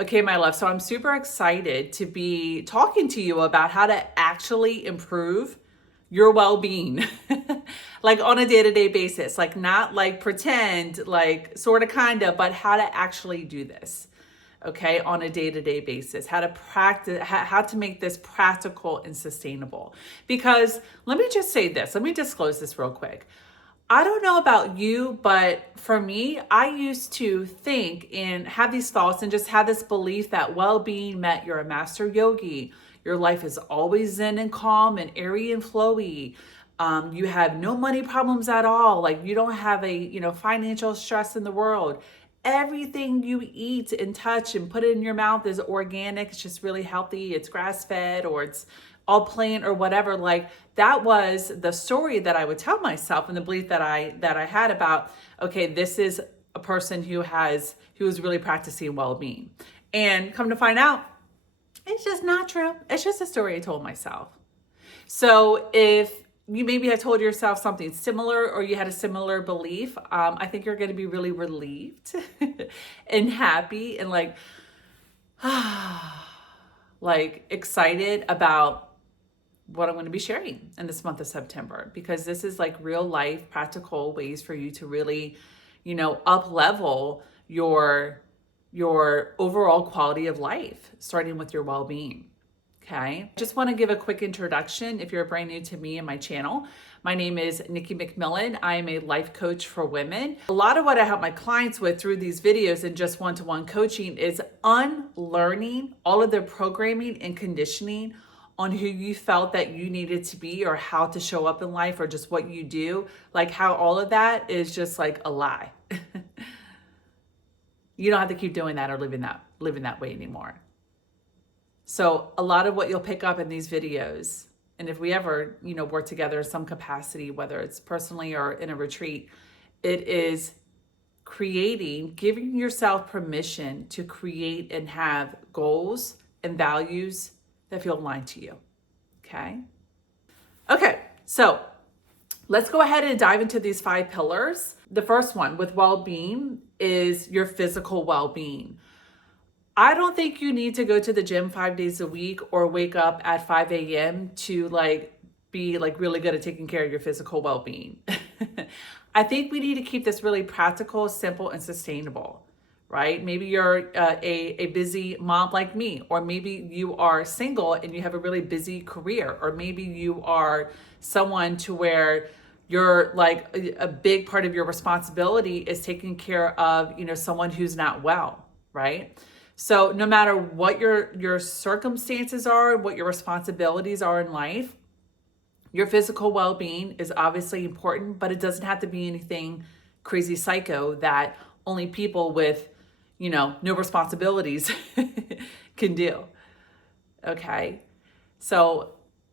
Okay, my love. So I'm super excited to be talking to you about how to actually improve your well-being, like on a day-to-day basis, like not like pretend, like sort of, kind of, but how to actually do this. Okay, on a day-to-day basis, how to practice, how to make this practical and sustainable. Because let me just say this, let me disclose this real quick. I don't know about you, but for me, I used to think and have these thoughts and just have this belief that well-being meant you're a master yogi. Your life is always zen and calm and airy and flowy. You have no money problems at all. Like you don't have a, financial stress in the world. Everything you eat and touch and put in your mouth is organic. It's just really healthy. It's grass-fed or it's all plant or whatever. Like that was the story that I would tell myself and the belief that I had about, okay, this is a person who is really practicing well-being. And come to find out, it's just not true. It's just a story I told myself. So if you maybe had told yourself something similar or you had a similar belief, I think you're going to be really relieved and happy and like excited about what I'm going to be sharing in this month of September, because this is like real life practical ways for you to really, up level your overall quality of life, starting with your well-being. Okay. Just want to give a quick introduction if you're brand new to me and my channel. My name is Nikki McMillan. I am a life coach for women. A lot of what I help my clients with through these videos and just one-to-one coaching is unlearning all of their programming and conditioning on who you felt that you needed to be or how to show up in life or just what you do, like how all of that is just like a lie. You don't have to keep doing that or living that way anymore. So a lot of what you'll pick up in these videos, and if we ever, work together in some capacity, whether it's personally or in a retreat, it is giving yourself permission to create and have goals and values that feel aligned to you. Okay. So let's go ahead and dive into these 5 pillars. The first one with well-being is your physical well-being. I don't think you need to go to the gym 5 days a week or wake up at 5 a.m. to be really good at taking care of your physical well-being. I think we need to keep this really practical, simple, and sustainable, right? Maybe you're a busy mom like me, or maybe you are single and you have a really busy career, or maybe you are someone to where you're like a big part of your responsibility is taking care of, someone who's not well, right? So no matter what your circumstances are, what your responsibilities are in life, your physical well-being is obviously important, but it doesn't have to be anything crazy psycho that only people with, no responsibilities can do. Okay. So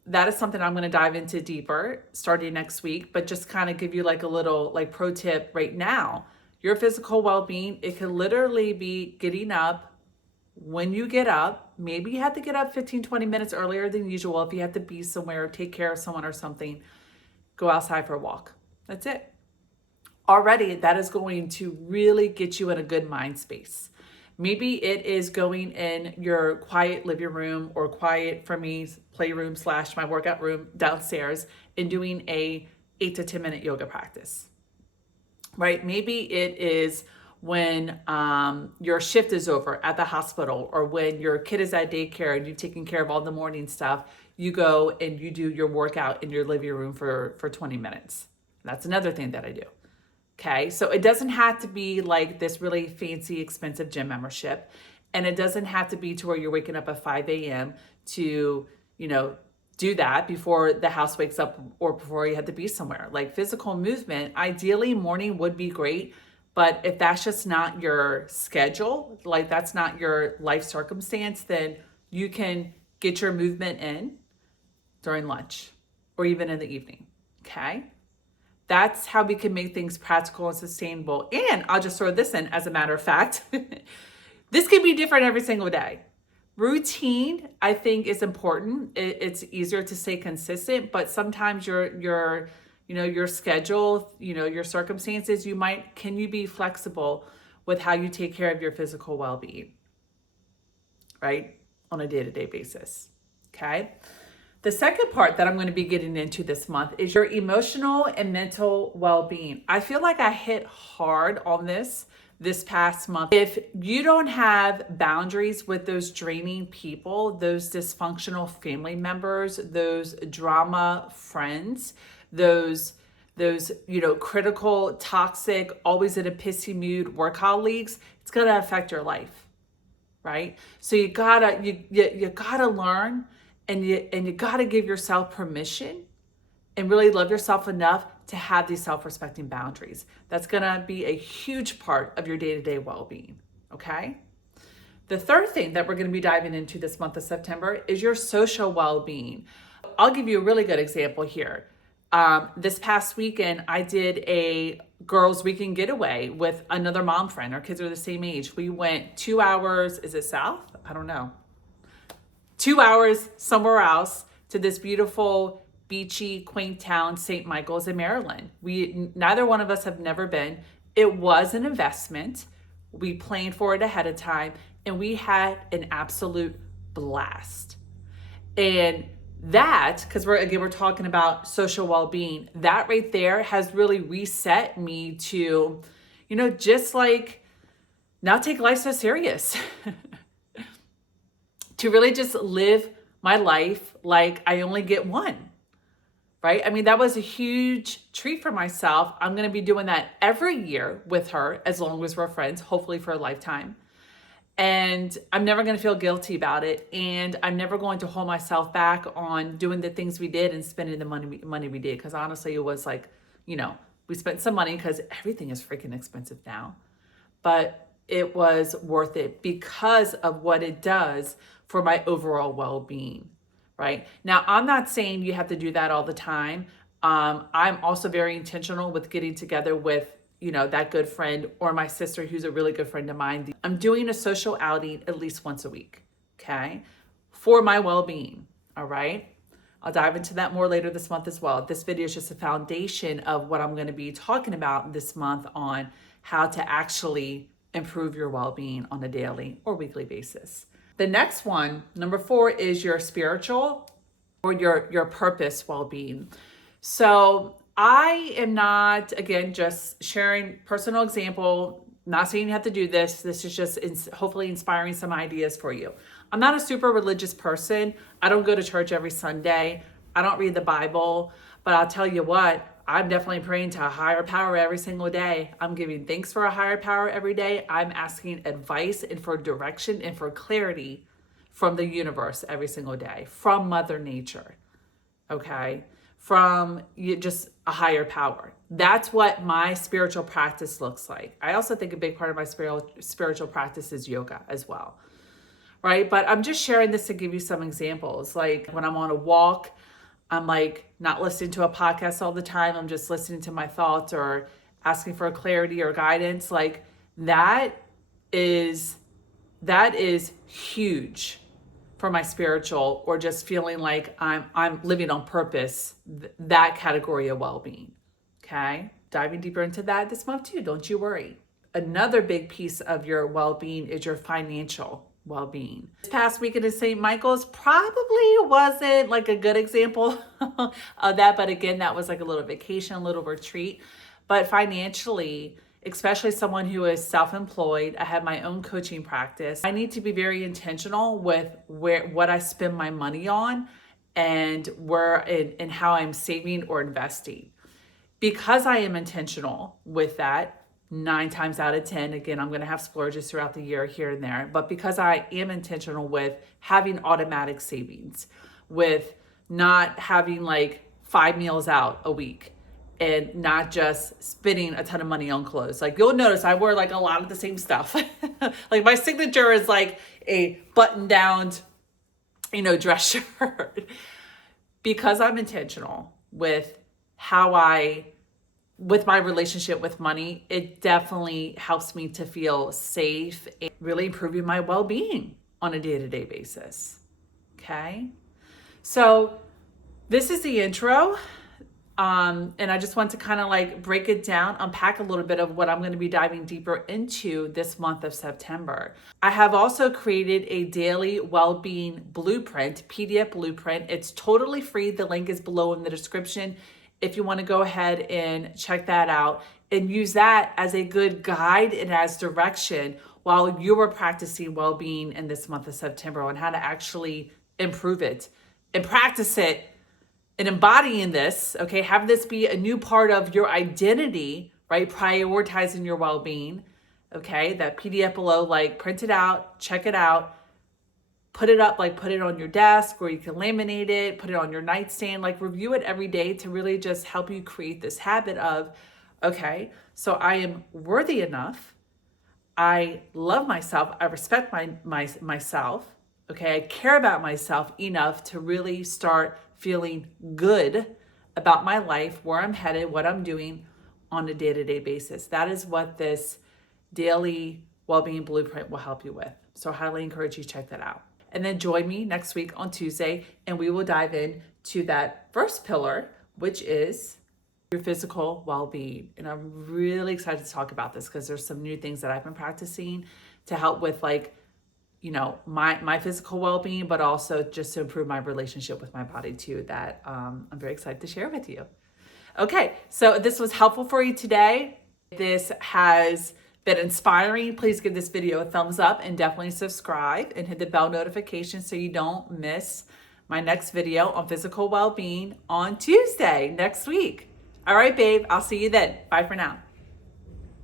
that is something I'm going to dive into deeper starting next week, but just kind of give you like a little pro tip right now. Your physical well-being, it could literally be getting up. When you get up, maybe you have to get up 15, 20 minutes earlier than usual. If you have to be somewhere, take care of someone or something, go outside for a walk. That's it. Already, that is going to really get you in a good mind space. Maybe it is going in your quiet living room or quiet, for me, playroom / my workout room downstairs and doing a 8 to 10 minute yoga practice, right? Maybe it is when your shift is over at the hospital, or when your kid is at daycare and you've taken care of all the morning stuff, you go and you do your workout in your living room for 20 minutes. That's another thing that I do. Okay, so it doesn't have to be like this really fancy, expensive gym membership. And it doesn't have to be to where you're waking up at 5 a.m. to, do that before the house wakes up or before you have to be somewhere. Like physical movement, ideally morning would be great. But if that's just not your schedule, like that's not your life circumstance, then you can get your movement in during lunch or even in the evening. Okay. That's how we can make things practical and sustainable. And I'll just throw this in as a matter of fact. This can be different every single day. Routine, I think, is important. It's easier to stay consistent, but sometimes your schedule, your circumstances, can you be flexible with how you take care of your physical well-being? right? On a day-to-day basis, okay? The second part that I'm going to be getting into this month is your emotional and mental well-being. I feel like I hit hard on this past month. If you don't have boundaries with those draining people, those dysfunctional family members, those drama friends, those critical, toxic, always in a pissy mood work colleagues, it's going to affect your life, right? So you gotta learn, and you gotta give yourself permission and really love yourself enough to have these self-respecting boundaries. That's gonna be a huge part of your day-to-day well-being, okay? The third thing that we're gonna be diving into this month of September is your social well-being. I'll give you a really good example here. This past weekend, I did a girls' weekend getaway with another mom friend. Our kids are the same age. We went 2 hours, is it south? I don't know. 2 hours somewhere else to this beautiful, beachy, quaint town, St. Michael's in Maryland. Neither one of us have never been. It was an investment. We planned for it ahead of time, and we had an absolute blast. And that, because we're talking about social well-being, that right there has really reset me to, just like not take life so serious. To really just live my life like I only get one, right? I mean, that was a huge treat for myself. I'm going to be doing that every year with her as long as we're friends, hopefully for a lifetime. And I'm never going to feel guilty about it. And I'm never going to hold myself back on doing the things we did and spending the money we did. Because honestly, it was like, we spent some money because everything is freaking expensive now. But it was worth it because of what it does for my overall well-being, right? Now, I'm not saying you have to do that all the time. I'm also very intentional with getting together with that good friend or my sister who's a really good friend of mine. I'm doing a social outing at least once a week, okay? For my well-being, all right? I'll dive into that more later this month as well. This video is just a foundation of what I'm going to be talking about this month on how to actually improve your well-being on a daily or weekly basis. The next one, number 4, is your spiritual or your purpose well-being. So I am not, again, just sharing personal example, not saying you have to do this. This is just hopefully inspiring some ideas for you. I'm not a super religious person. I don't go to church every Sunday. I don't read the Bible, but I'll tell you what, I'm definitely praying to a higher power every single day. I'm giving thanks for a higher power every day. I'm asking advice and for direction and for clarity from the universe every single day, from Mother Nature, okay? From just a higher power. That's what my spiritual practice looks like. I also think a big part of my spiritual practice is yoga as well, right? But I'm just sharing this to give you some examples. Like when I'm on a walk, I'm like not listening to a podcast all the time. I'm just listening to my thoughts or asking for clarity or guidance. Like that is huge for my spiritual, or just feeling like I'm living on purpose, that category of well-being, okay? Diving deeper into that this month too, don't you worry. Another big piece of your well-being is your financial well-being. This past weekend in St. Michael's probably wasn't like a good example of that, but again, that was like a little vacation, a little retreat. But financially, especially someone who is self-employed, I have my own coaching practice. I need to be very intentional with what I spend my money on and and how I'm saving or investing. Because I am intentional with that, 9 times out of 10, again, I'm going to have splurges throughout the year here and there, but because I am intentional with having automatic savings, with not having like 5 meals out a week, and not just spending a ton of money on clothes. Like you'll notice I wear like a lot of the same stuff. Like my signature is like a button-down, dress shirt. Because I'm intentional with with my relationship with money, it definitely helps me to feel safe and really improving my well-being on a day-to-day basis. Okay? So this is the intro. And I just want to kind of like break it down, unpack a little bit of what I'm going to be diving deeper into this month of September. I have also created a daily well-being blueprint, PDF blueprint. It's totally free. The link is below in the description if you want to go ahead and check that out and use that as a good guide and as direction while you are practicing well-being in this month of September on how to actually improve it and practice it and embodying this, okay, have this be a new part of your identity, right? Prioritizing your well-being, okay? That PDF below, like print it out, check it out, put it up, like put it on your desk or you can laminate it, put it on your nightstand, like review it every day to really just help you create this habit of, okay, so I am worthy enough. I love myself. I respect myself. Okay, I care about myself enough to really start feeling good about my life, where I'm headed, what I'm doing on a day-to-day basis. That is what this daily well-being blueprint will help you with. So I highly encourage you to check that out. And then join me next week on Tuesday, and we will dive in to that first pillar, which is your physical well-being. And I'm really excited to talk about this because there's some new things that I've been practicing to help with my physical well-being, but also just to improve my relationship with my body too, that I'm very excited to share with you. Okay, so this was helpful for you today. This has been inspiring. Please give this video a thumbs up and definitely subscribe and hit the bell notification so you don't miss my next video on physical well-being on Tuesday next week. All right, babe, I'll see you then. Bye for now.